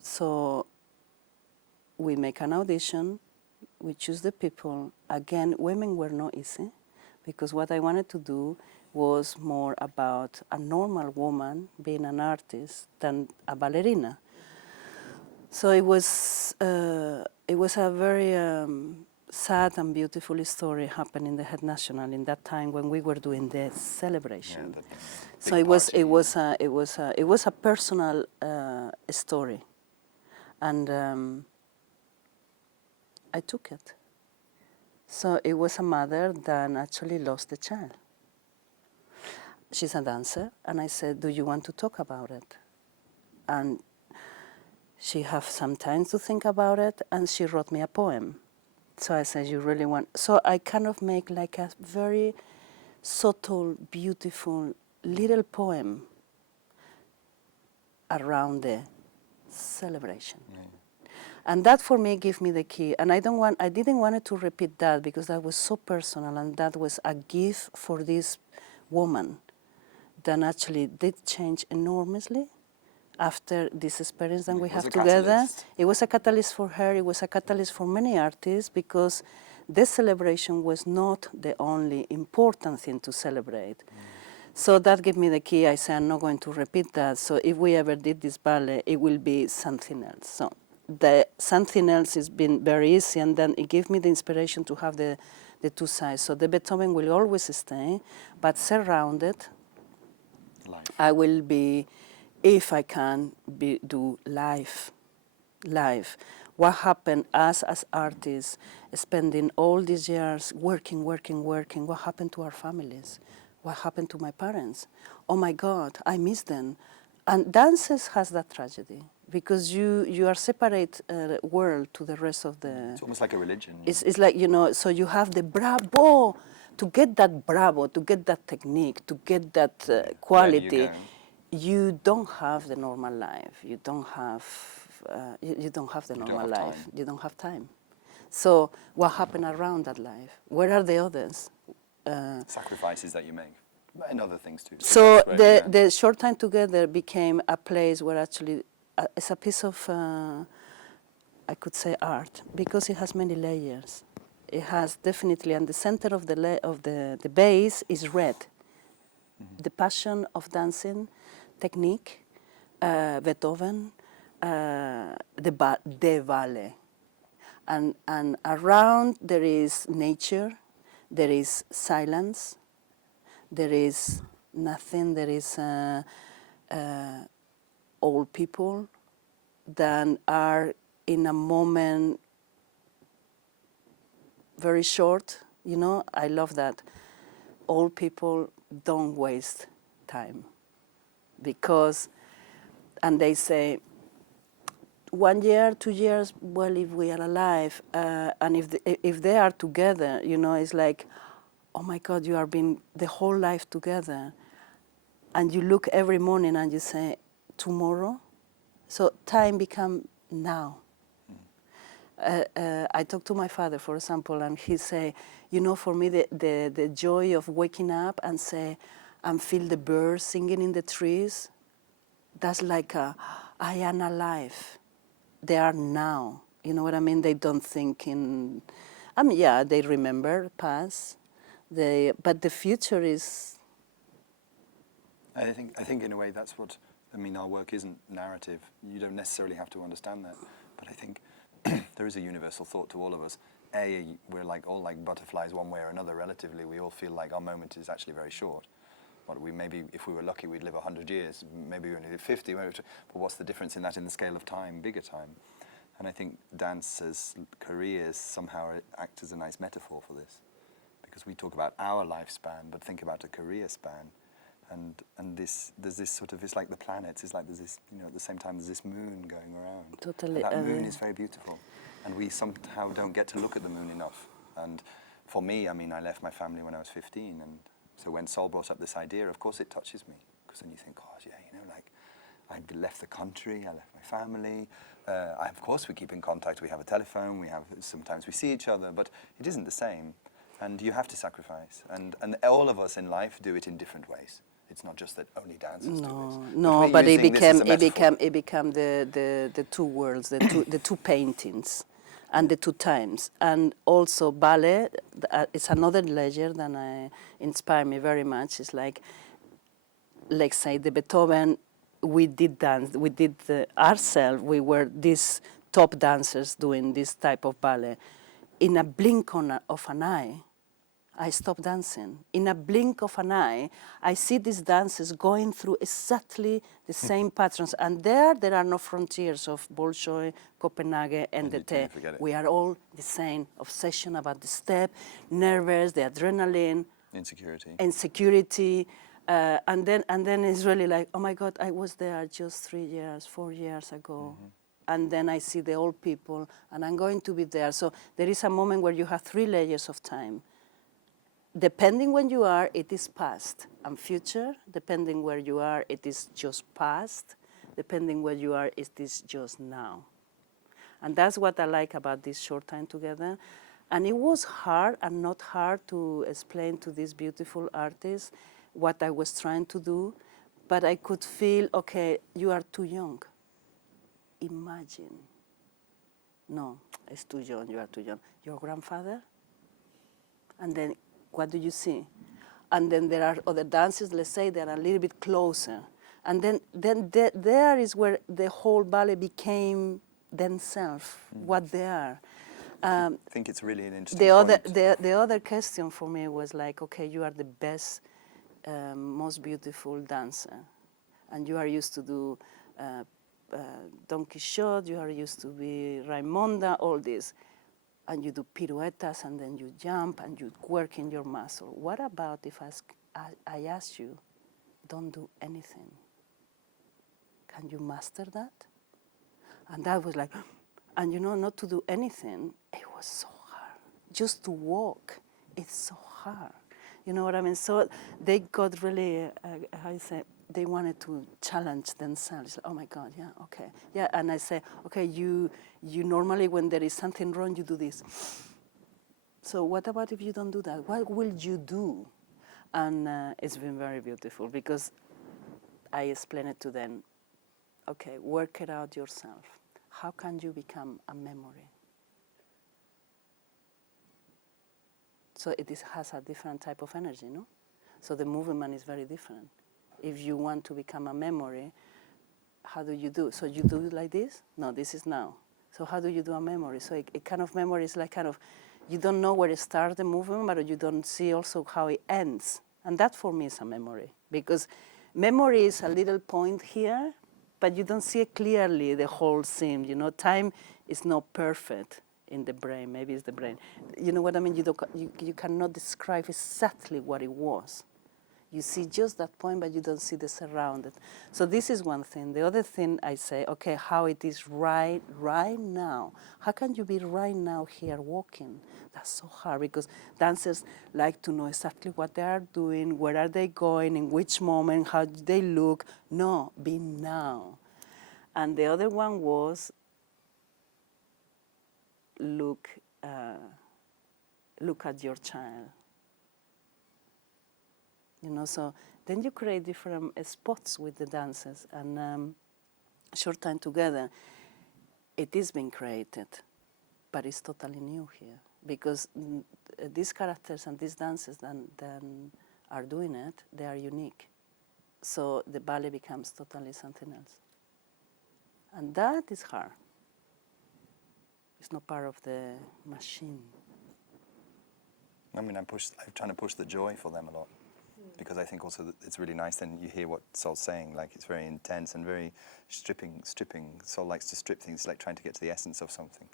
So we make an audition, we choose the people. Again, women were not easy because what I wanted to do was more about a normal woman being an artist than a ballerina. So it was a very sad and beautiful story happened in the Head National in that time when we were doing the celebration. So it was a personal story, and I took it. So it was a mother that actually lost a child. She's a dancer, and I said, "Do you want to talk about it?" And she had some time to think about it, and she wrote me a poem. So I said, "You really want?" So I kind of make like a very subtle, beautiful little poem around the celebration. And that for me gave me the key. And I didn't want it to repeat that because that was so personal, and that was a gift for this woman that actually did change enormously. after this experience that we It was have a together. catalyst. It was a catalyst for her, it was a catalyst for many artists, because this celebration was not the only important thing to celebrate. So that gave me the key. I said, I'm not going to repeat that. So if we ever did this ballet, it will be something else. So the something else has been very easy, and then it gave me the inspiration to have the two sides. So the Beethoven will always stay, but surrounded, Life. I will be, if I can, do live. What happened us as artists, spending all these years working, what happened to our families? What happened to my parents? Oh my God, I miss them. And dances has that tragedy, because you are separate world to the rest of the... It's almost like a religion. It's like, so you have the bravo, to get that bravo, to get that technique, to get that quality. You don't have the normal life. You don't have you don't have the normal life. Time. You don't have time. So what happened around that life? Where are the others? Sacrifices that you make, and other things too. So the short time together became a place where actually it's a piece of I could say art, because it has many layers. It has definitely, and the center of the base is red. Mm-hmm. The passion of dancing, technique, Beethoven, the ballet. And around there is nature, there is silence, there is nothing, there is old people that are in a moment very short. I love that. Old people don't waste time, because, and they say, 1 year, 2 years, well, if we are alive, and if they are together, it's like, oh my God, you are being the whole life together. And you look every morning and you say, tomorrow? So time become now. I talked to my father, for example, and he say, for me, the joy of waking up and say, and feel the birds singing in the trees, that's like I am alive. They are now. You know what I mean? They don't think in... they remember past, but the future is... I think in a way that's what... our work isn't narrative. You don't necessarily have to understand that. But I think there is a universal thought to all of us. We're all like butterflies one way or another relatively. We all feel like our moment is actually very short. Maybe if we were lucky, we'd live 100 years. Maybe we only live 50. But what's the difference in that in the scale of time, bigger time? And I think dance's careers somehow act as a nice metaphor for this, because we talk about our lifespan, but think about a career span, and there's this sort of, it's like the planets. It's like there's this, at the same time there's this moon going around. Totally. And that moon is very beautiful, and we somehow don't get to look at the moon enough. And for me, I left my family when I was 15, and so when Sol brought up this idea, of course it touches me, because then you think, God, yeah, I left the country, I left my family. Of course we keep in contact, we have a telephone, sometimes we see each other, but it isn't the same. And you have to sacrifice. And all of us in life do it in different ways. It's not just that only dancers do this. No, but it became the two worlds, the two paintings, and the two times. And also ballet, it's another layer that inspired me very much. It's like, let's say the Beethoven, we did dance, ourselves, we were these top dancers doing this type of ballet. In a blink of an eye, I stopped dancing. In a blink of an eye, I see these dancers going through exactly the same patterns. And there are no frontiers of Bolshoi, Copenhagen, and the T. We are all the same. Obsession about the step, nervous, the adrenaline. Insecurity. And then it's really like, oh my God, I was there just 3 years, 4 years ago. Mm-hmm. And then I see the old people, and I'm going to be there. So there is a moment where you have 3 layers of time. Depending when you are, it is past and future. Depending where you are, it is just past. Depending where you are, it is just now. And that's what I like about this short time together. And it was hard and not hard to explain to this beautiful artist what I was trying to do, but I could feel, okay, you are too young. Imagine. No, it's too young, you are too young. Your grandfather? And then what do you see? And then there are other dances, let's say, that are a little bit closer. And then there is where the whole ballet became themselves, what they are. I think it's really an interesting The other, point. the other question for me was like, okay, you are the best, most beautiful dancer, and you are used to do Don Quixote, you are used to be Raimonda, all this, and you do pirouetas, and then you jump, and you work in your muscle. What about if I ask you, don't do anything? Can you master that? And that was like, and you know, not to do anything, it was so hard. Just to walk, it's so hard. You know what I mean? So they got really, how you say, they wanted to challenge themselves. Oh my God, yeah, okay. Yeah, and I say, okay, you normally when there is something wrong, you do this. So what about if you don't do that? What will you do? And it's been very beautiful because I explained it to them. Okay, work it out yourself. How can you become a memory? So has a different type of energy, no? So the movement is very different. If you want to become a memory, how do you do? So you do it like this? No, this is now. So how do you do a memory? So a kind of memory is like kind of, you don't know where it starts the movement, but you don't see also how it ends. And that for me is a memory. Because memory is a little point here, but you don't see it clearly, the whole scene. You know, time is not perfect in the brain. Maybe it's the brain. You know what I mean? You cannot describe exactly what it was. You see just that point, but you don't see the surrounded. So this is one thing. The other thing I say, okay, how it is right now. How can you be right now here walking? That's so hard because dancers like to know exactly what they are doing, where are they going, in which moment, how do they look. No, be now. And the other one was look at your child. You know, so then you create different spots with the dancers, and short time together, it is being created, but it's totally new here because these characters and these dancers that are doing it, they are unique. So the ballet becomes totally something else, and that is hard. It's not part of the machine. I mean, I'm trying to push the joy for them a lot. Because I think also that it's really nice. Then you hear what Sol's saying, like it's very intense and very stripping. Sol likes to strip things, like trying to get to the essence of something.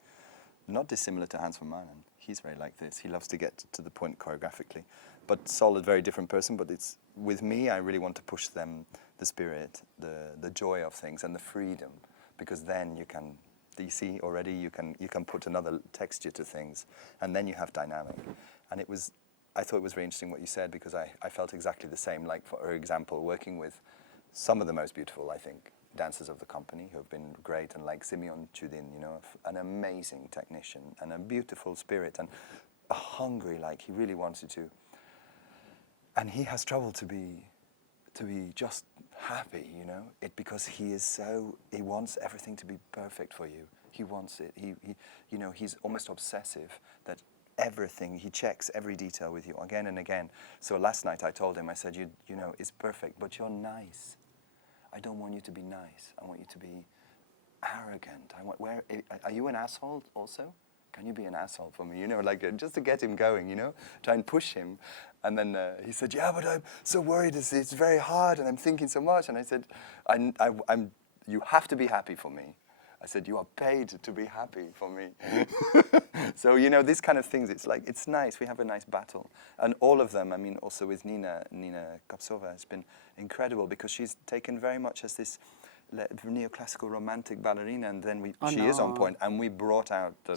Not dissimilar to Hans van Manen. He's very like this. He loves to get to the point choreographically. But Sol is a very different person. But it's with me, I really want to push them the spirit, the joy of things, and the freedom, because then you can. You see already you can put another texture to things, and then you have dynamic. And I thought it was very interesting what you said because I felt exactly the same. Like, for example, working with some of the most beautiful, I think, dancers of the company who have been great, and like Simeon Chudin, you know, an amazing technician and a beautiful spirit and a hungry, like he really wanted to. And he has trouble to be just happy, you know, because he wants everything to be perfect for you. He wants it. You know, he's almost obsessive that. Everything, he checks every detail with you again and again. So last night I told him, I said, you know, it's perfect, but you're nice. I don't want you to be nice. I want you to be arrogant. Are you an asshole also? Can you be an asshole for me? You know, like just to get him going, you know, try and push him. And then he said, yeah, but I'm so worried. It's very hard and I'm thinking so much. And I said, you have to be happy for me. I said, you are paid to be happy for me. So, you know, these kind of things, it's like, it's nice. We have a nice battle. And all of them, I mean, also with Nina Kapsova, has been incredible because she's taken very much as this neoclassical romantic ballerina, and then she is on point, and we brought out the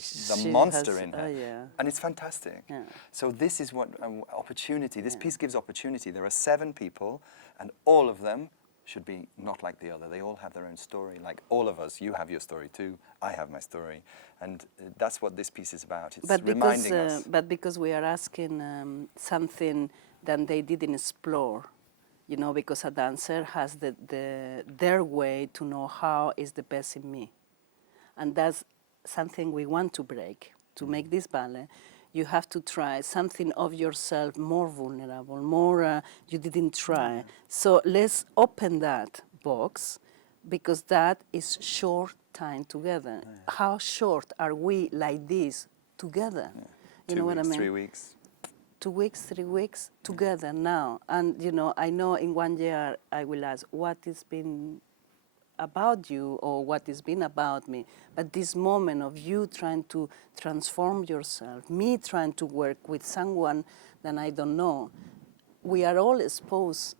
monster in her. Yeah. And it's fantastic. Yeah. So this is what opportunity, this piece gives opportunity. There are 7 people, and all of them should be not like the other. They all have their own story. Like all of us, you have your story too. I have my story, and that's what this piece is about. It's reminding us. But because we are asking something that they didn't explore you know, because a dancer has their way to know how is the best in me. And that's something we want to break. To make this ballet, you have to try something of yourself more vulnerable, more you didn't try. So let's open that box, because that is short time together. How short are we like this together? You know what I mean? 3 weeks. 2 weeks, 3 weeks together now. And you know, I know in 1 year I will ask, what has been about you or what has been about me? But this moment of you trying to transform yourself, me trying to work with someone that I don't know, we are all exposed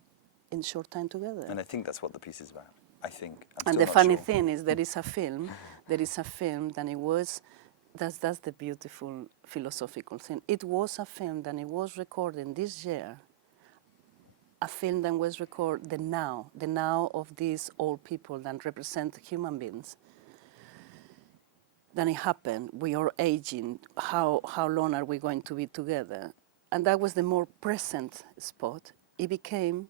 in short time together. And I think that's what the piece is about. I think. I'm And still the not funny sure. thing is there is a film that it was, that's the beautiful philosophical thing. It was a film that it was recorded this year, a film that was recorded the now of these old people that represent human beings. Then it happened, we are aging, how long are we going to be together? And that was the more present spot. It became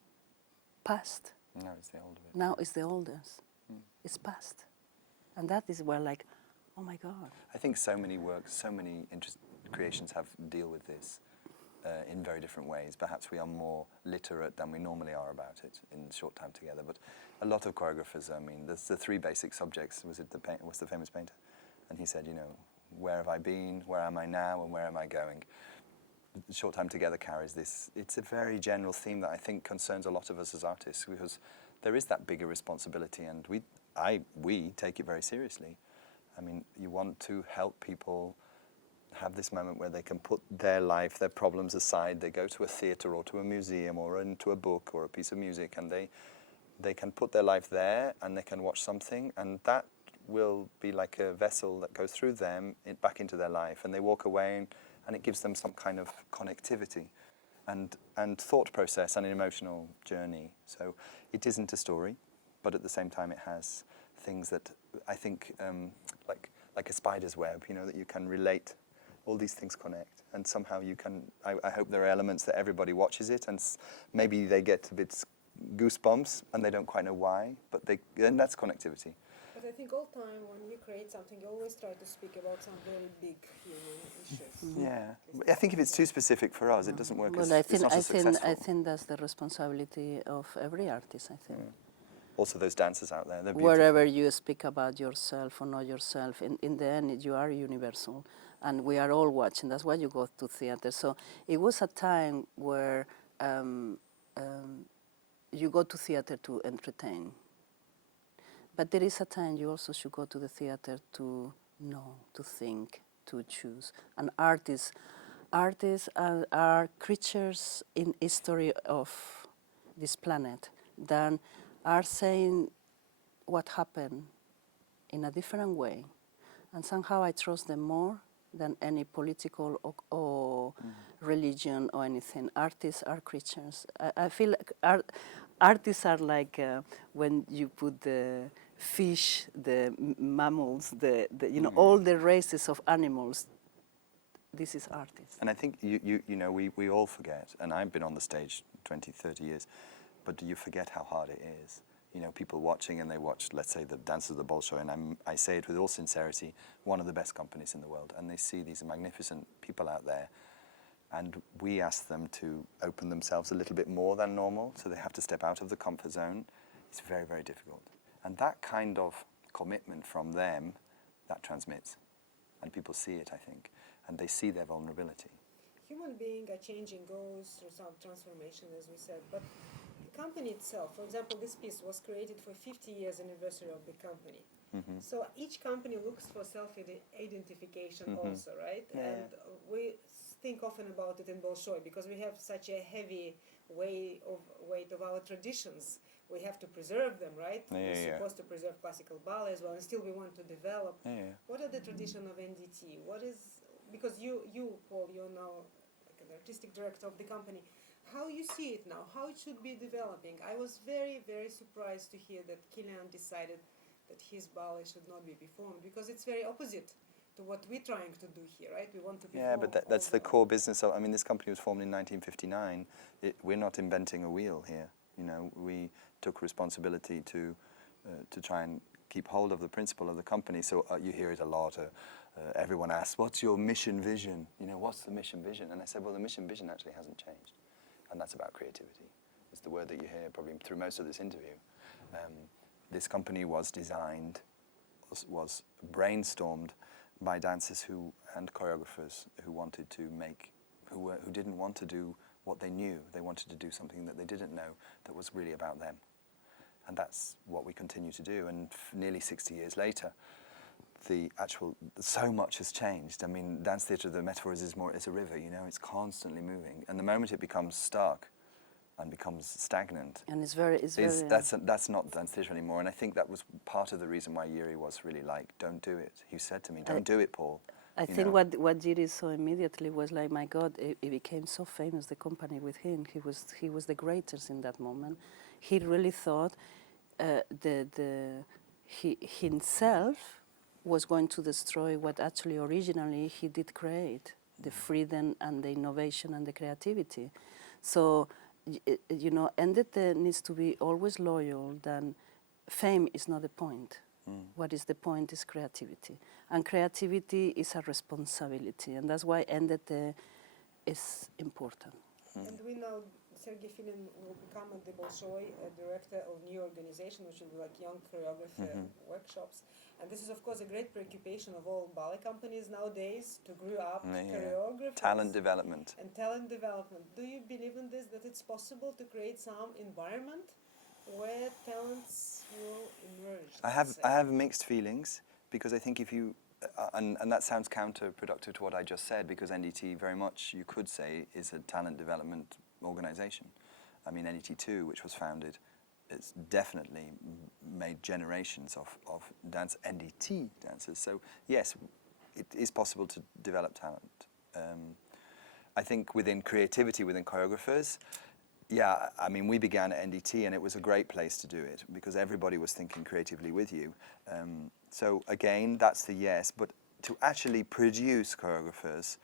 past. No, it's the older bit. Now it's the oldest. It's past. And that is where like, oh my God. I think so many works, so many creations deal with this in very different ways. Perhaps we are more literate than we normally are about it in short time together. But a lot of choreographers, I mean, there's the 3 basic subjects. Was the famous painter? And he said, you know, where have I been? Where am I now? And where am I going? Short time together carries this. It's a very general theme that I think concerns a lot of us as artists, because there is that bigger responsibility, and we take it very seriously. I mean, you want to help people have this moment where they can put their life, their problems aside. They go to a theatre or to a museum or into a book or a piece of music, and they can put their life there and they can watch something, and that will be like a vessel that goes through them back into their life, and they walk away and it gives them some kind of connectivity and thought process and an emotional journey. So it isn't a story, but at the same time it has things that I think, like a spider's web, you know, that you can relate. All these things connect, and somehow you can, I hope there are elements that everybody watches it, and maybe they get a bit goosebumps, and they don't quite know why, but and that's connectivity. But I think all time when you create something, you always try to speak about some very big human issues. Yeah, I think if it's too specific for us, it doesn't work. Well, it's not as successful. I think that's the responsibility of every artist, I think. Also, those dancers out there, they're beautiful. Wherever you speak about yourself or not yourself, in the end, you are universal. And we are all watching. That's why you go to theater. So it was a time where you go to theater to entertain. But there is a time you also should go to the theater to know, to think, to choose. And artists are creatures in history of this planet that are saying what happened in a different way. And somehow I trust them more than any political or religion or anything. Artists are creatures. I feel like artists are like when you put the fish, the mammals, the you know, all the races of animals. This is artists. And I think, you know, we all forget, and I've been on the stage 20, 30 years, but you forget how hard it is. You know, people watching, and they watch, let's say, the Dancers of the Bolshoi, and I say it with all sincerity, one of the best companies in the world, and they see these magnificent people out there, and we ask them to open themselves a little bit more than normal, so they have to step out of the comfort zone. It's very, very difficult. And that kind of commitment from them, that transmits, and people see it, I think, and they see their vulnerability. Human beings are changing, goes through some transformation, as we said, but the company itself, for example, this piece was created for 50 years anniversary of the company. Mm-hmm. So each company looks for self-identification also, right? Yeah. And we think often about it in Bolshoi because we have such a heavy weight of our traditions. We have to preserve them, right? We're supposed to preserve classical ballet as well, and still we want to develop. What are the tradition of NDT? What is, because you Paul, you're now like an artistic director of the company. How you see it now? How it should be developing? I was very, very surprised to hear that Kilian decided that his ballet should not be performed because it's very opposite to what we're trying to do here, right? We want to perform. Yeah, but that's the core business of, I mean, this company was formed in 1959. We're not inventing a wheel here. You know, we took responsibility to try and keep hold of the principle of the company. So you hear it a lot. Everyone asks, "What's your mission vision? You know, what's the mission vision?" And I said, "Well, the mission vision actually hasn't changed, and that's about creativity. It's the word that you hear probably through most of this interview. This company was designed, was brainstormed by dancers and choreographers who wanted to make, who didn't want to do what they knew. They wanted to do something that they didn't know that was really about them. And that's what we continue to do. And nearly 60 years later, so much has changed. I mean, dance theatre, the metaphor is a river, you know, it's constantly moving. And the moment it becomes stark and becomes stagnant, And it's very that's not dance theatre anymore. And I think that was part of the reason why Yuri was really like, don't do it. He said to me, don't do it, Paul. I think what Yuri saw immediately was like, my God, it became so famous, the company with him. He was the greatest in that moment. He really thought he himself was going to destroy what actually originally he did create, the freedom and the innovation and the creativity. So, you know, NDT needs to be always loyal, then fame is not the point. What is the point is creativity. And creativity is a responsibility, and that's why NDT is important. And we know Sergei Filin will become at the Bolshoi a director of new organization, which will be like young choreographer workshops. And this is, of course, a great preoccupation of all ballet companies nowadays to grow up choreographers. Talent development. And talent development. Do you believe in this, that it's possible to create some environment where talents will emerge? I have mixed feelings, because I think if you, and that sounds counterproductive to what I just said, because NDT very much, you could say, is a talent development organization. I mean, NDT2, which was founded, it's definitely made generations of NDT dancers. So yes, it is possible to develop talent. I think within creativity, within choreographers, yeah, I mean, we began at NDT, and it was a great place to do it because everybody was thinking creatively with you. So again, that's the yes, but to actually produce choreographers,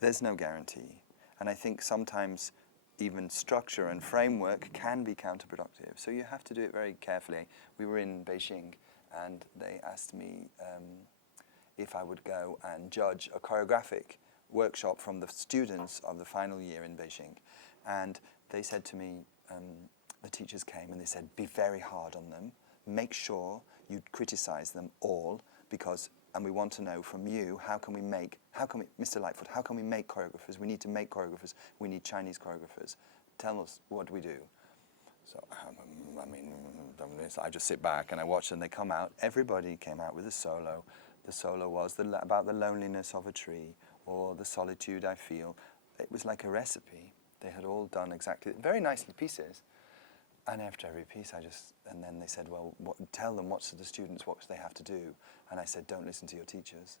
there's no guarantee. And I think sometimes even structure and framework can be counterproductive. So you have to do it very carefully. We were in Beijing, and they asked me if I would go and judge a choreographic workshop from the students of the final year in Beijing. And they said to me, the teachers came and they said, be very hard on them. Make sure you criticize them all, and we want to know from you, Mr. Lightfoot, how can we make choreographers? We need to make choreographers. We need Chinese choreographers. Tell us, what do we do? So, I just sit back and I watch them. They come out. Everybody came out with a solo. The solo was about the loneliness of a tree or the solitude I feel. It was like a recipe. They had all done exactly, very nicely pieces. And after every piece, and then they said, well, tell them what they have to do. And I said, don't listen to your teachers.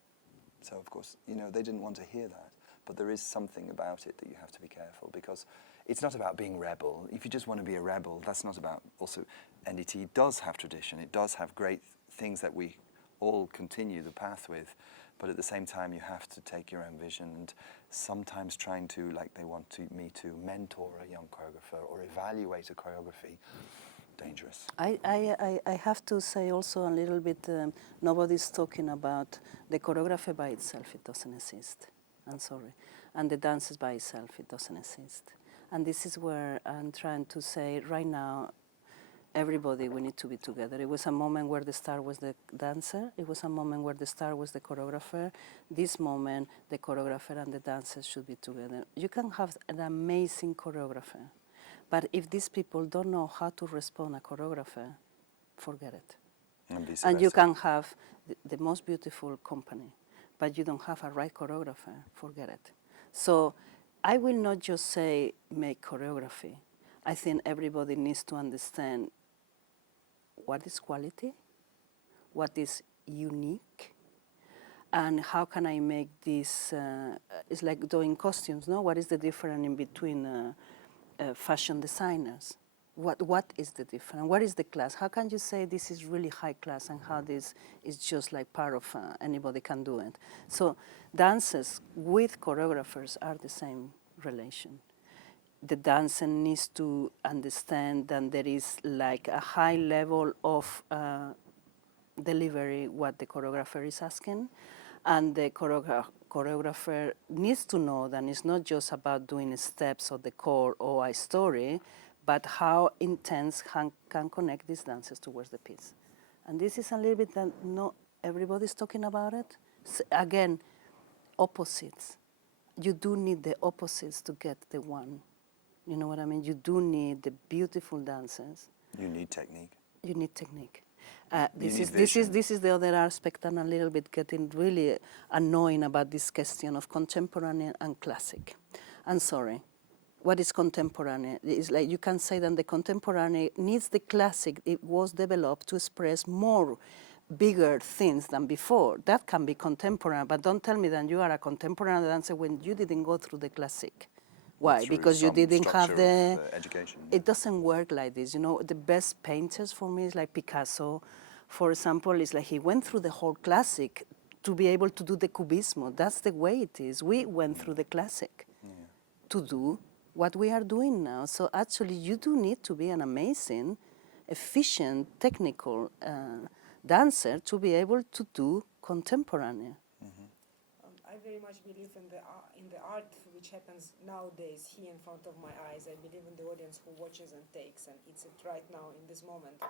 So of course, you know, they didn't want to hear that. But there is something about it that you have to be careful, because it's not about being rebel. If you just want to be a rebel, that's not about, also, NDT does have tradition. It does have great things that we all continue the path with. But at the same time, you have to take your own vision, and sometimes trying to, like they want me to mentor a young choreographer or evaluate a choreography, dangerous. I have to say also a little bit, nobody's talking about the choreography by itself, it doesn't exist. I'm sorry. And the dances by itself, it doesn't exist. And this is where I'm trying to say right now, everybody, we need to be together. It was a moment where the star was the dancer. It was a moment where the star was the choreographer. This moment, the choreographer and the dancers should be together. You can have an amazing choreographer, but if these people don't know how to respond a choreographer, forget it. And you can have the most beautiful company, but you don't have a right choreographer, forget it. So I will not just say make choreography. I think everybody needs to understand what is quality, what is unique, and how can I make this, it's like doing costumes, no? What is the difference in between fashion designers? What is the difference? What is the class? How can you say this is really high class and how this is just like part of anybody can do it? So dancers with choreographers are the same relation. the dancer needs to understand that there is like a high level of delivery what the choreographer is asking, and the choreographer needs to know that it's not just about doing steps of the core or a story, but how intense can connect these dancers towards the piece. And this is a little bit that not everybody's talking about it. Again, opposites. You do need the opposites to get the one. You know what I mean? You do need the beautiful dancers. You need technique. You need technique. You need vision. This is the other aspect, and a little bit getting really annoying about this question of contemporary and classic. I'm sorry. What is contemporary? It's like you can say that the contemporary needs the classic. It was developed to express more bigger things than before. That can be contemporary, but don't tell me that you are a contemporary dancer when you didn't go through the classic. Why? Through Because you some didn't have structure the of, education. It doesn't work like this. You know, the best painters for me is like Picasso, for example, is like he went through the whole classic to be able to do the Cubismo. That's the way it is. We went through the classic to do what we are doing now. So actually, you do need to be an amazing, efficient, technical dancer to be able to do contemporary. I very much believe in the art which happens nowadays here in front of my eyes. I believe in the audience who watches and takes and eats it right now in this moment.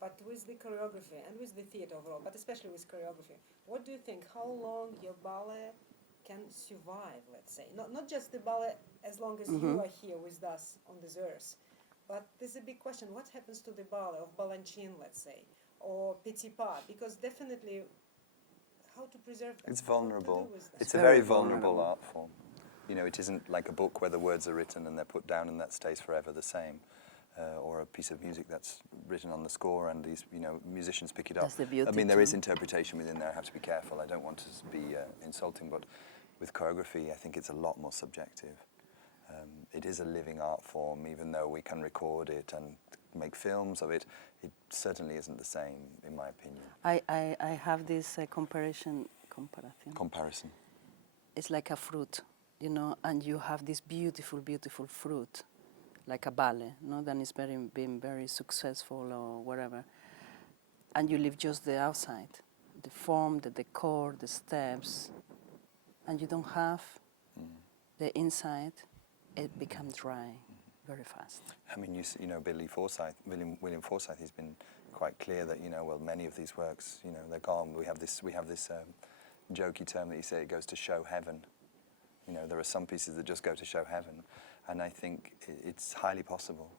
But with the choreography and with the theater overall, but especially with choreography, what do you think? How long your ballet can survive, let's say? Not just the ballet as long as you are here with us on this earth, but there's a big question. What happens to the ballet of Balanchine, let's say, or Petit Pas? Because definitely how to preserve that? It's vulnerable. What to do with that? It's a very vulnerable art form. You know, it isn't like a book where the words are written and they're put down and that stays forever the same, or a piece of music that's written on the score and these, you know, musicians pick it up. That's the beauty I mean, there is too. interpretation within there. I have to be careful. I don't want to be insulting, but with choreography, I think it's a lot more subjective. It is a living art form, even though we can record it and make films of it. It certainly isn't the same, in my opinion. I have this comparison. It's like a fruit, you know, and you have this beautiful, beautiful fruit, like a ballet, no, that is being very successful or whatever, and you leave just the outside, the form, the decor, the steps, and you don't have the inside. It becomes dry very fast. I mean, you know, William Forsythe, he's been quite clear that, you know, well, many of these works, you know, they're gone. We have this jokey term that you say, it goes to show heaven. You know, there are some pieces that just go to show heaven, and I think it's highly possible.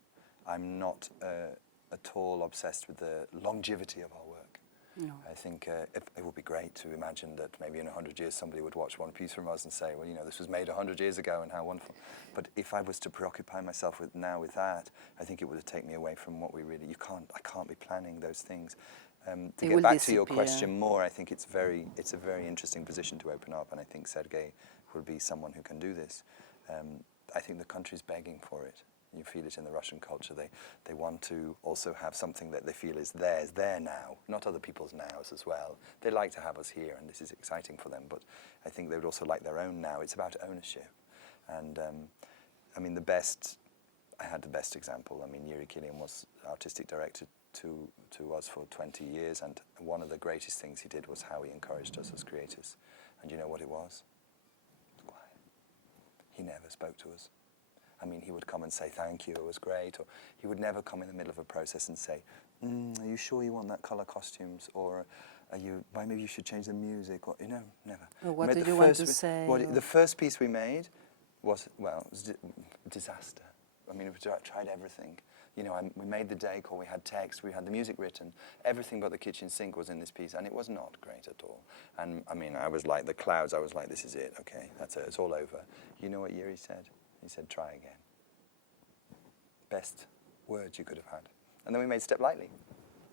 I'm not at all obsessed with the longevity of our work. No. I think it would be great to imagine that maybe in 100 years somebody would watch one piece from us and say, well, you know, this was made 100 years ago and how wonderful. But if I was to preoccupy myself with that, I think it would take me away from what we really, I can't be planning those things. To get back to your question more, I think it's a very interesting position to open up, and I think Sergei will be someone who can do this. I think the country's begging for it. You feel it in the Russian culture. They want to also have something that they feel is theirs, their now, not other people's nows as well. They like to have us here, and this is exciting for them, but I think they would also like their own now. It's about ownership. And I mean, I had the best example. I mean, Yuri Kilian was artistic director to us for 20 years, and one of the greatest things he did was how he encouraged us as creators. And you know what it was? Quiet. He never spoke to us. I mean, he would come and say, thank you, it was great. Or he would never come in the middle of a process and say, are you sure you want that color costumes? Or maybe you should change the music? Or, you know, never. Or what did you want to say? The first piece we made was a disaster. I mean, we tried everything. You know, we made the decor, we had text, we had the music written. Everything but the kitchen sink was in this piece, and it was not great at all. And I mean, I was like the clouds. I was like, this is it, okay, that's it, it's all over. You know what Yuri said? He said, try again. Best words you could have had. And then we made Step Lightly.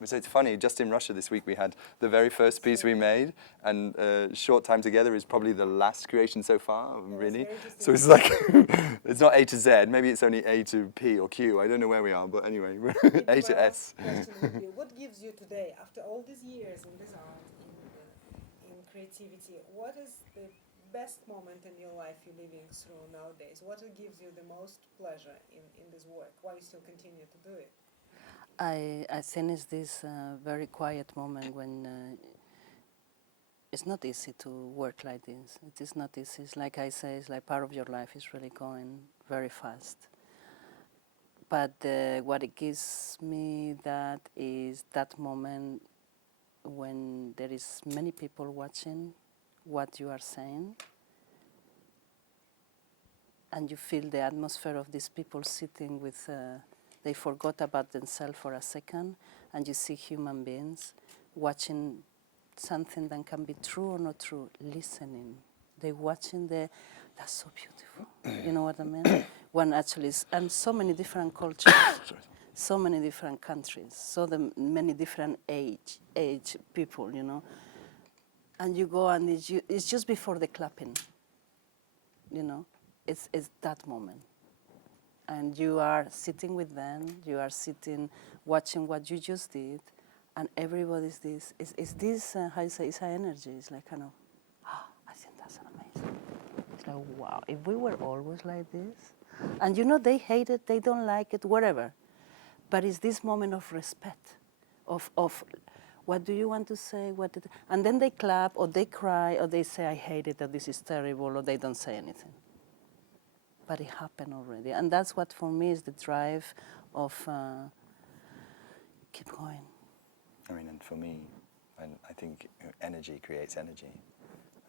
So it's funny, just in Russia this week we had the very first piece we made, and Short Time Together is probably the last creation so far, really. So it's like, it's not A to Z, maybe it's only A to P or Q, I don't know where we are, but anyway, we're A to S. Question would be, what gives you today, after all these years in this art, in creativity, what is the best moment in your life you're living through nowadays? What gives you the most pleasure in this work? Why you still continue to do it? I think it's this very quiet moment when it's not easy to work like this. It is not easy. It's like I say, it's like part of your life is really going very fast. But what it gives me that is that moment when there is many people watching what you are saying, and you feel the atmosphere of these people sitting with, they forgot about themselves for a second, and you see human beings watching something that can be true or not true, listening. They're watching that's so beautiful. You know what I mean? When actually, and so many different cultures, so many different countries, many different age people, you know. And you go and it's just before the clapping, you know. It's that moment. And you are sitting with them, you are sitting watching what you just did, and everybody's this, is this, how you say, it's high energy. It's like kind of, I think that's amazing. It's like, wow, if we were always like this. And you know, they hate it, they don't like it, whatever. But it's this moment of respect, of what do you want to say? And then they clap, or they cry, or they say, I hate it, or this is terrible, or they don't say anything. But it happened already. And that's what, for me, is the drive of keep going. I mean, and for me, I think energy creates energy.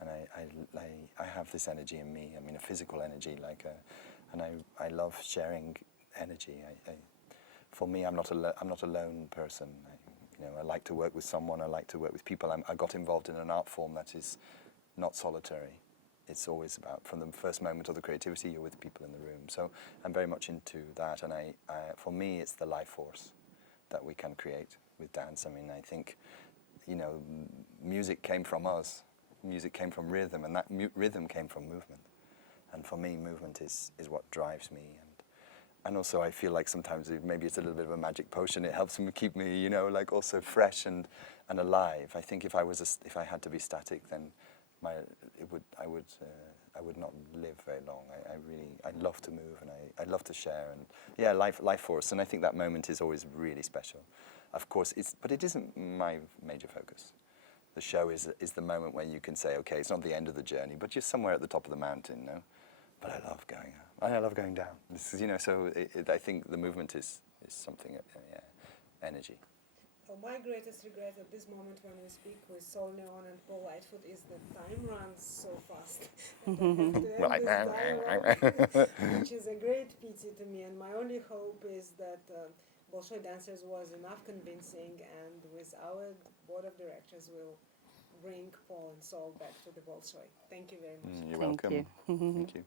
And I have this energy in me, I mean, a physical energy, and I love sharing energy. For me, I'm not a lone person. I like to work with someone, I like to work with people. I got involved in an art form that is not solitary. It's always about, from the first moment of the creativity, you're with people in the room. So I'm very much into that, and for me, it's the life force that we can create with dance. I mean, I think, music came from us. Music came from rhythm, and that rhythm came from movement. And for me, movement is what drives me. And also, I feel like sometimes maybe it's a little bit of a magic potion. It helps me keep me, also fresh and alive. I think if I had to be static, then I would not live very long. I love to move, and I love to share, and yeah, life force. And I think that moment is always really special. Of course, but it isn't my major focus. The show is the moment when you can say, okay, it's not the end of the journey, but you're somewhere at the top of the mountain, no? But I love going up, and I love going down. This is, so I think the movement is something, energy. Well, my greatest regret at this moment when we speak with Sol Leon and Paul Lightfoot is that time runs so fast. Which is a great pity to me, and my only hope is that Bolshoi Dancers was enough convincing, and with our board of directors we'll bring Paul and Sol back to the Bolshoi. Thank you very much. You're welcome. You. Thank you.